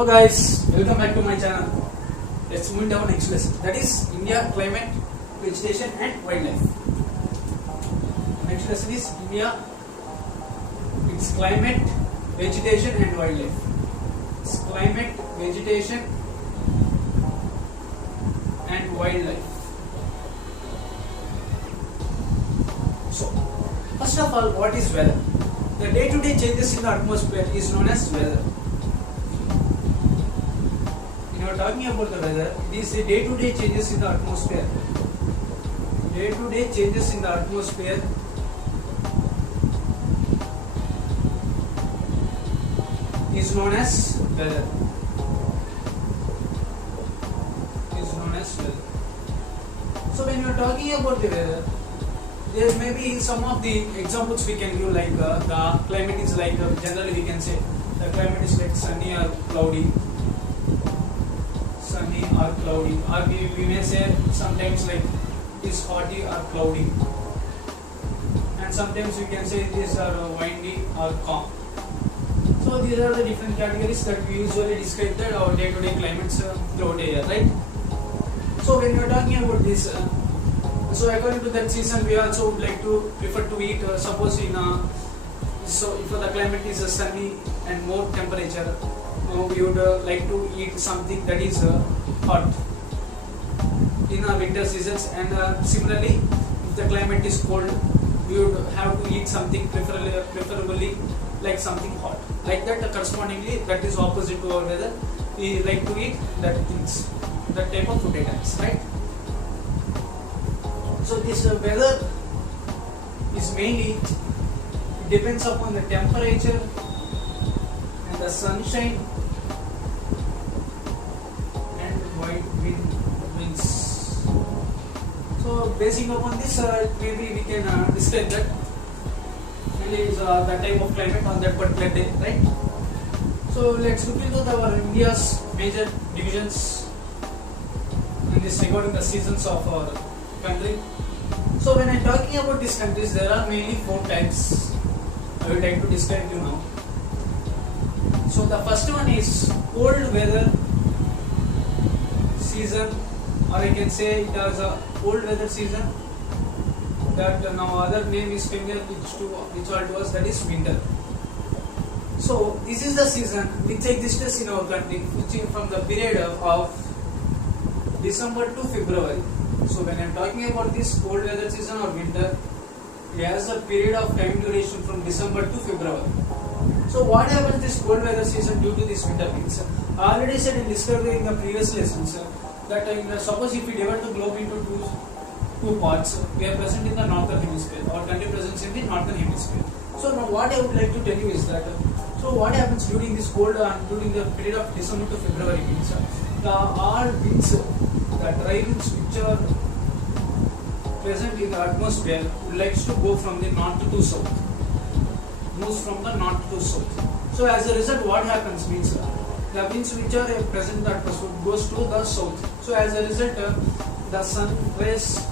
Hello guys, welcome back to my channel. Let's move into our next lesson. That is India climate, vegetation and wildlife. Next lesson is India, its climate, vegetation and wildlife. Its climate, vegetation and wildlife. So, first of all, what is weather? The day-to-day changes in the atmosphere is known as weather. When you are talking about the weather, it is the day-to-day changes in the atmosphere. Day-to-day changes in the atmosphere is known as weather. Is known as weather. So when you are talking about the weather, there may be some of the examples we can give, like the climate is like generally we can say the climate is like sunny or cloudy, or we may say sometimes like it is hotty or cloudy, and sometimes we can say it is windy or calm. So these are the different categories that we usually describe that our day-to-day climates throughout the year, right? So when we are talking about this, so according to that season, we also would like to prefer to eat. Suppose in so if the climate is sunny and more temperature, we would like to eat something that is hot in winter seasons. And similarly, if the climate is cold, we would have to eat something preferably like something hot. Like that, correspondingly, that is opposite to our weather. We like to eat that things, that type of food items, right? So this weather is mainly, it depends upon the temperature and the sunshine and winds. So basing upon this, maybe we can describe that mainly is the type of climate on that particular day, right? So let's look into our India's major divisions in this regarding the seasons of our country. So when I'm talking about these countries, there are mainly 4 types I would like to describe you now. So the first one is cold weather season, or I can say it as a cold weather season, that now other name is familiar which all to us, that is winter. So this is the season which exists in our country, which is from the period of December to February. So when I am talking about this cold weather season or winter, it has a period of time duration from December to February. So what happens this cold weather season due to this winter means? I already said in discovery in the previous lessons that suppose if we divide the globe into two parts, we are present in the northern hemisphere. Our country presents in the northern hemisphere. So now what I would like to tell you is that, so what happens during this cold during the period of December to February means the all winds, the dry winds which are present in the atmosphere would like to go from the north to south, moves from the north to south. So as a result, what happens means the winds which are present in the atmosphere goes to the south. So as a result, the sun rays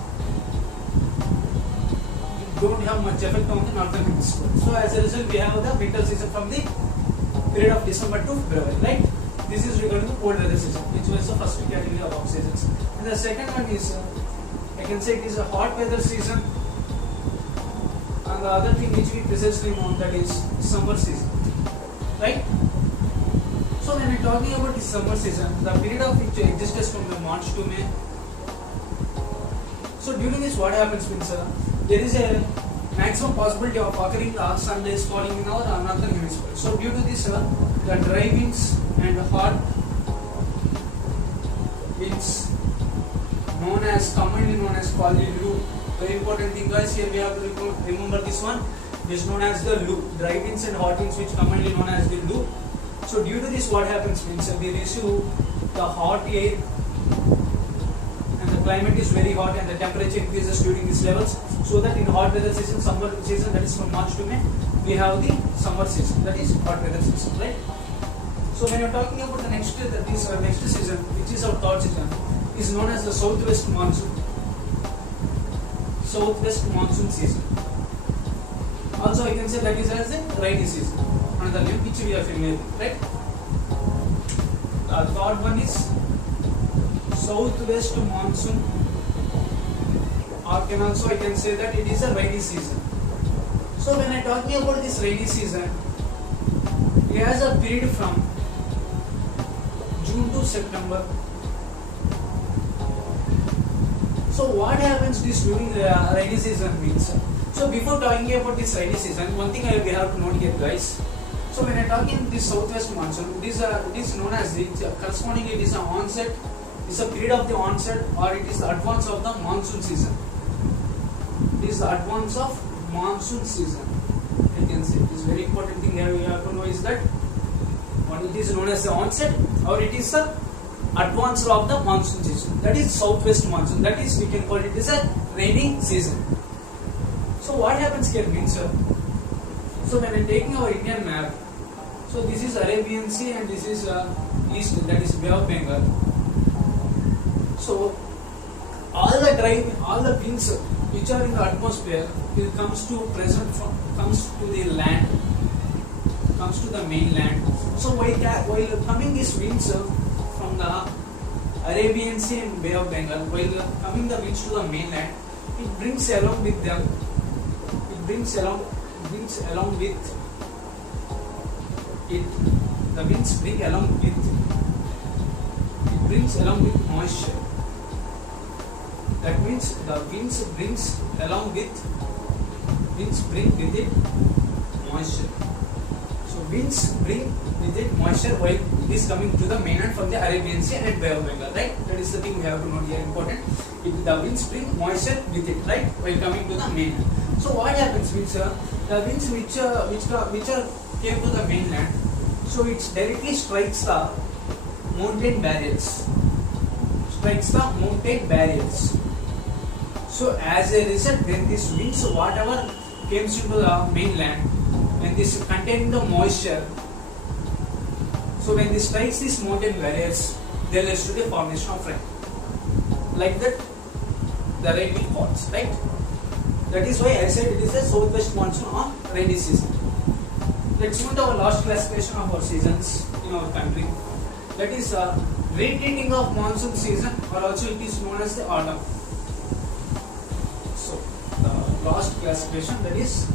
don't have much effect on the northern hemisphere. So as a result, we have the winter season from the period of December to February, right? This is regarding the cold weather season, which was the first category of seasons. And the second one is, I can say it is a hot weather season, and the other thing which we precisely know, that is summer season, right? So when we are talking about the summer season, the period of which exists from the March to May. So during this, what happens means there is a maximum possibility of occurring sun rays falling in our northern hemisphere. So due to this, the dry winds and hot winds, commonly known as Lu. Very important thing, guys. Here we have to remember this one. This is known as the Lu. Dry winds and hot winds, which commonly known as the Lu. So due to this, what happens means we receive the hot air, and the climate is very hot, and the temperature increases during these levels. So that in hot weather season, summer season, that is from March to May, we have the summer season, that is hot weather season, right? So when you're talking about the next season, which is our third season, is known as the southwest monsoon. Southwest monsoon season. Also, I can say that is as the rainy season, another name which we are familiar with, right? third one is southwest monsoon, or I can say that it is a rainy season. So when I talking about this rainy season, it has a period from June to September. So what happens this during the rainy season means? So before talking about this rainy season, one thing we have to note here, guys. So when I talking this southwest monsoon, it is known as the corresponding. It is an onset. It's a period of the onset, or it is the advance of the monsoon season. It is the advance of monsoon season. You can say it is very important thing here we have to know is that one, it is known as the onset, or it is the advance of the monsoon season. That is southwest monsoon. That is, we can call it as a rainy season. So what happens here means, so when I am taking our Indian map, so this is Arabian Sea and this is east, that is Bay of Bengal. So all the winds which are in the atmosphere, it comes to the land, comes to the mainland. So while coming these winds from the Arabian Sea and Bay of Bengal, while coming the winds to the mainland, it brings along with them, the winds brings along with moisture. That means the winds bring with it moisture. So winds bring with it moisture while it is coming to the mainland from the Arabian Sea and Bay of Bengal, right? That is the thing we have to note here, important. The winds bring moisture with it, right? While coming to the mainland. So what happens means, the winds which came to the mainland, so it directly strikes the mountain barriers. So as a result, when this winds, whatever comes into the mainland, when this containing the moisture, so when this strikes these mountain barriers, there leads to the formation of rain. Like that, the rain will falls, right? That is why I said it is a southwest monsoon or rainy season. Let's move to our last classification of our seasons in our country. That is retreating of monsoon season, or also it is known as the autumn. So the last classification, that is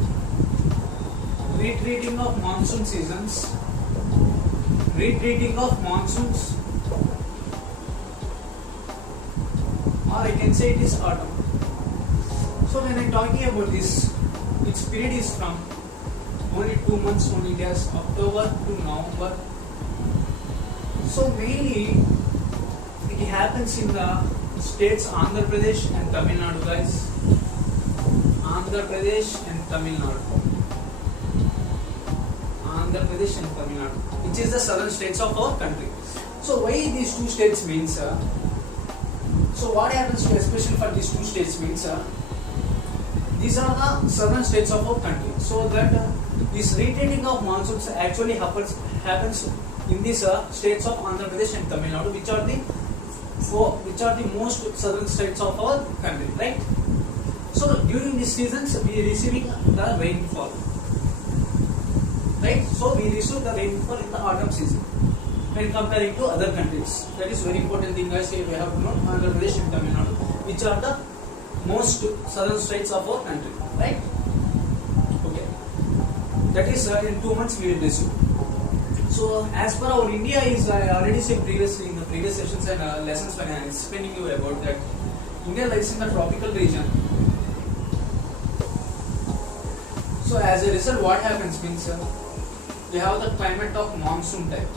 retreating of monsoon seasons, retreating of monsoons, or I can say it is autumn. So when I am talking about this, its period is from only 2 months only, it has October to November. So mainly it happens in the states Andhra Pradesh and Tamil Nadu, guys. Andhra Pradesh and Tamil Nadu. Andhra Pradesh and Tamil Nadu, which is the southern states of our country. So why these two states means, so what happens to, especially for these two states means, these are the southern states of our country. So that this retreating of monsoons actually happens in these states of Andhra Pradesh and Tamil Nadu, which are the most southern states of our country, right? So during these seasons we are receiving the rainfall, right? So we receive the rainfall in the autumn season when comparing to other countries. That is very important thing, guys. Here we have to know Andhra Pradesh and Tamil Nadu, which are the most southern states of our country, right? Okay, that is in 2 months we will receive. So as per our India is, I already said previously in the previous sessions and lessons when I am explaining you about that, India lies in the tropical region. So as a result, what happens means, we have the climate of monsoon type.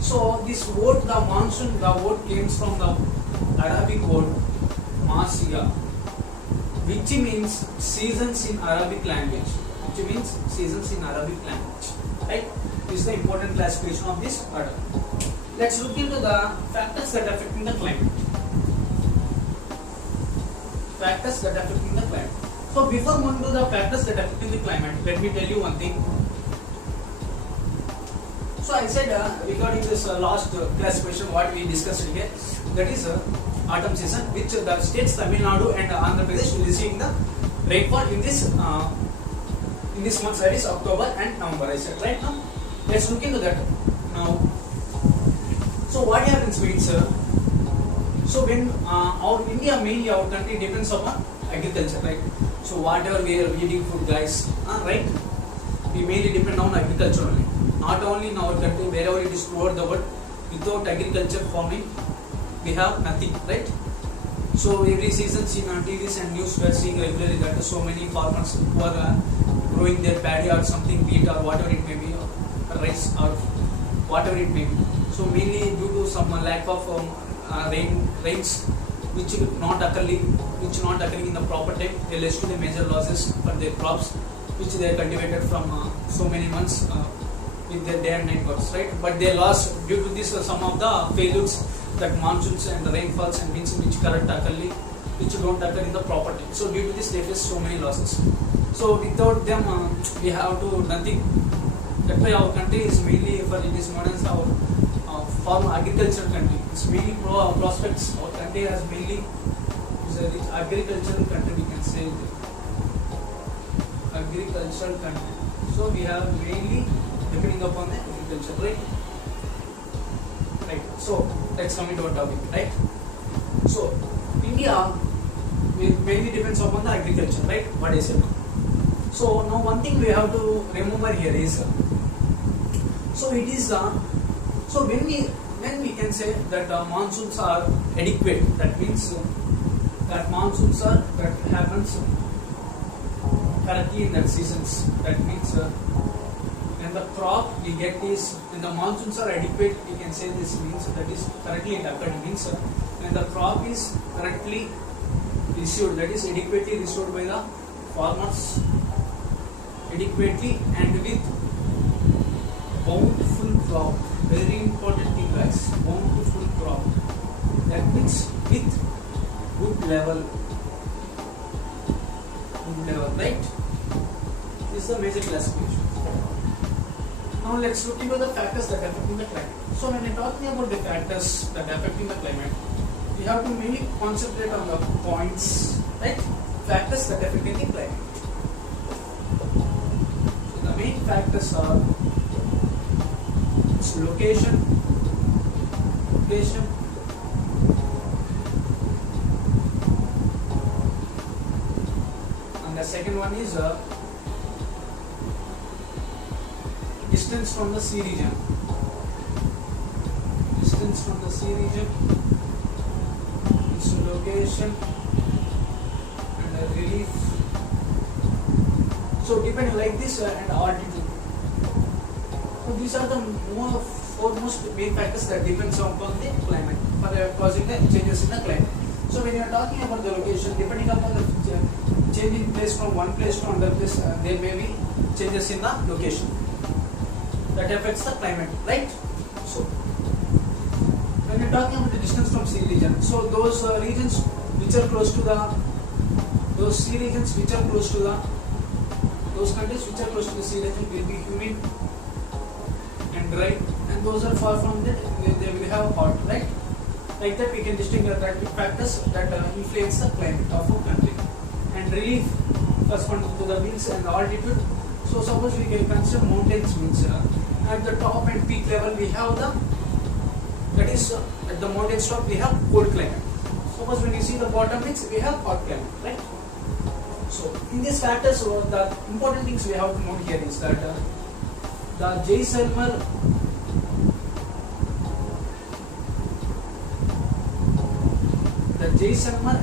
So this word, the monsoon, the word comes from the Arabic word Masiya, which means seasons in Arabic language. Right? This is the important classification of this order. Let's look into the factors that are affecting the climate. So before moving to the factors that are affecting the climate, let me tell you one thing. So I said regarding this last classification what we discussed here, that is autumn season, which the states Tamil Nadu and Andhra Pradesh will receiving the rainfall in this in this month, that is October and November, I said right now. Let's look into that now. So what happens means, so when our India, mainly our country depends upon agriculture, right? So whatever we are eating food, guys, right? We mainly depend on agriculture only. Not only in our country, wherever it is throughout the world, without agriculture farming, we have nothing, right? So every season, see on TVs and news, we are seeing regularly that so many farmers who are growing their paddy or something, wheat or whatever it may be, or rice or whatever it may be. So mainly due to some lack of rains, which not occurring in the proper time, they leads to the major losses for their crops, which they are cultivated from so many months with their day and night works, right? But they lost due to this some of the failures that monsoons and the rainfalls and winds which don't occur in the proper time. So due to this, they face so many losses. So without them, we have to nothing. That's why our country is mainly for it is known as our farm agricultural country. It's mainly prospects. Our country has mainly is a rich agricultural country. We can say agricultural country. So we have mainly depending upon the agriculture, right? Right. So let's come into our topic, right? So India mainly depends upon the agriculture, right? What I said. So now one thing we have to remember here is, so it is so when we can say that monsoons are adequate, that means that monsoons are that happens correctly in that seasons. That means when the crop we get is when the monsoons are adequate, we can say this means that is correctly occurred, means when the crop is correctly received, that is adequately received by the farmers, adequately and with bountiful crop. Very important thing, guys, bountiful crop. That means with good level, right? This is the major classification. Now let's look into the factors that affect the climate. So when we're talking about the factors that affecting the climate, we have to mainly concentrate on the points, right? Factors that affect the climate. So the main factors are its location, and the second one is distance from the sea region. Distance from the sea region, its location, and the relief. So depending like this and altitude. So these are the foremost main factors that depends upon the climate for causing the changes in the climate. So when you are talking about the location, depending upon the changing place from one place to another place, there may be changes in the location that affects the climate, right? So when you are talking about the distance from sea region, so those regions which are close to those sea regions which are close to those countries which are close to the sea region will be humid and dry, and those are far from that they will have hot, right? Like that we can distinguish the factors that influence the climate of a country. And relief corresponding to the winds and altitude. So suppose we can consider mountains, means at the top and peak level we have that is at the mountain top we have cold climate. Suppose when you see the bottom, means we have hot climate, right? So in these factors, the important things we have to note here is that the Jaisalmer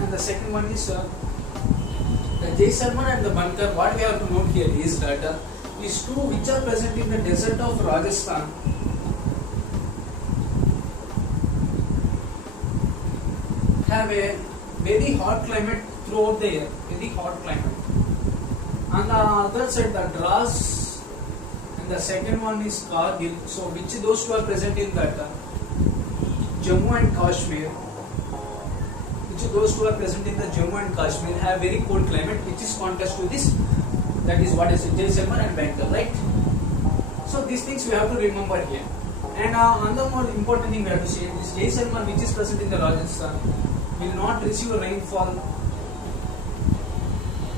and the second one is the Jaisalmer and the Bankar. What we have to note here is that these two which are present in the desert of Rajasthan have a very hot climate throughout the year, very hot climate. On the other side, the Dras and the second one is Kargil. So which those two are present in that Jammu and Kashmir. Those who are present in the Jammu and Kashmir have very cold climate, which is contrast to this. That is what is Jaisalmer and Bankar, right? So these things we have to remember here. And another more important thing we have to say is Jaisalmer, which is present in the Rajasthan, will not receive rainfall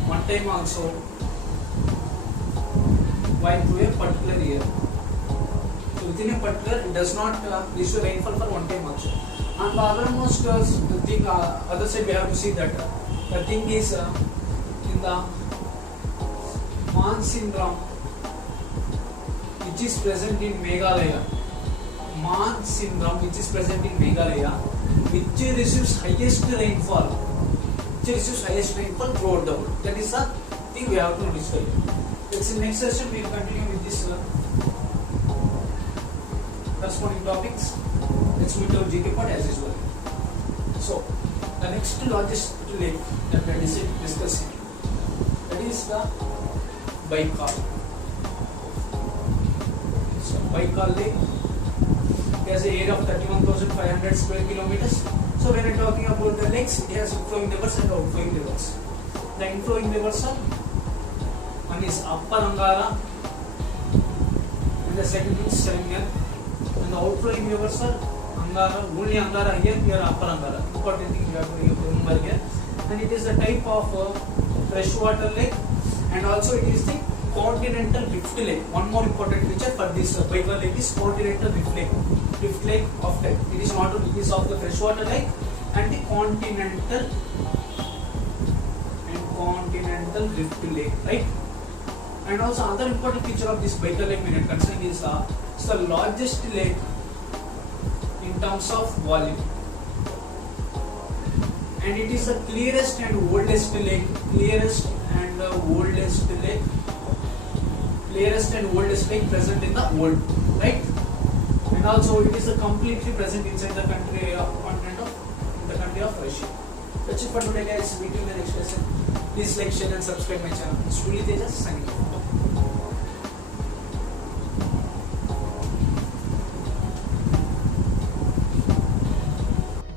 one time also. while through a particular year. So within a particular, it does not issue rainfall for one time also. And the othermost thing, other side we have to see that the thing is in the Mansindram, which is present in Meghalaya. Mansindram, which is present in Meghalaya, which receives highest rainfall. Throughout the world. That is the thing we have to understand. Let's in next session we will continue with this corresponding topics. Let's meet our GK part as usual. So the next largest lake that we are discussing, that is the Baikal. So Baikal Lake has an area of 31,500 square kilometers. So when I am talking about the lakes, it has inflowing rivers and outflowing rivers. The inflowing rivers are, one is Upper Angara and the second is Serengan. And the outflowing rivers are Angara, only Angara here Upper Angara. Important thing you have to remember here. And it is a type of freshwater lake, and also it is the continental rift lake. One more important feature for this Baikal lake is continental rift lake. Rift lake of type. It is not only, it is of the freshwater lake and the continental rift lake, right? And also another important feature of this Baikal lake when it concerned is it's the largest lake in terms of volume, and it is the clearest and oldest lake. Clearest and oldest lake present in the world, right? And also it is completely present inside the country of Russia. That's it for today, guys. Meet you in the next lesson. Please like, share and subscribe my channel. It's Truly Tejas signing off.